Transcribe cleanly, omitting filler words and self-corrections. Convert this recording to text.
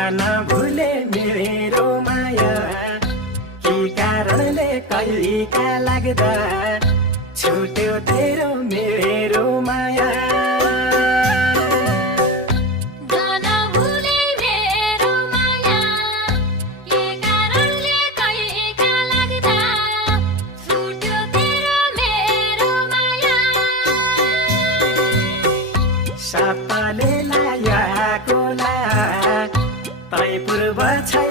जान भुले मेरो माया के कारणले कहिलेका लाग्दा छुट्यो तेरो मेरो माया जान भुले मेरो माया के कारणले कहिलेका लाग्दा छुट्यो तेरो मेरो माया सापाले लायाको ला तै पूर्व छ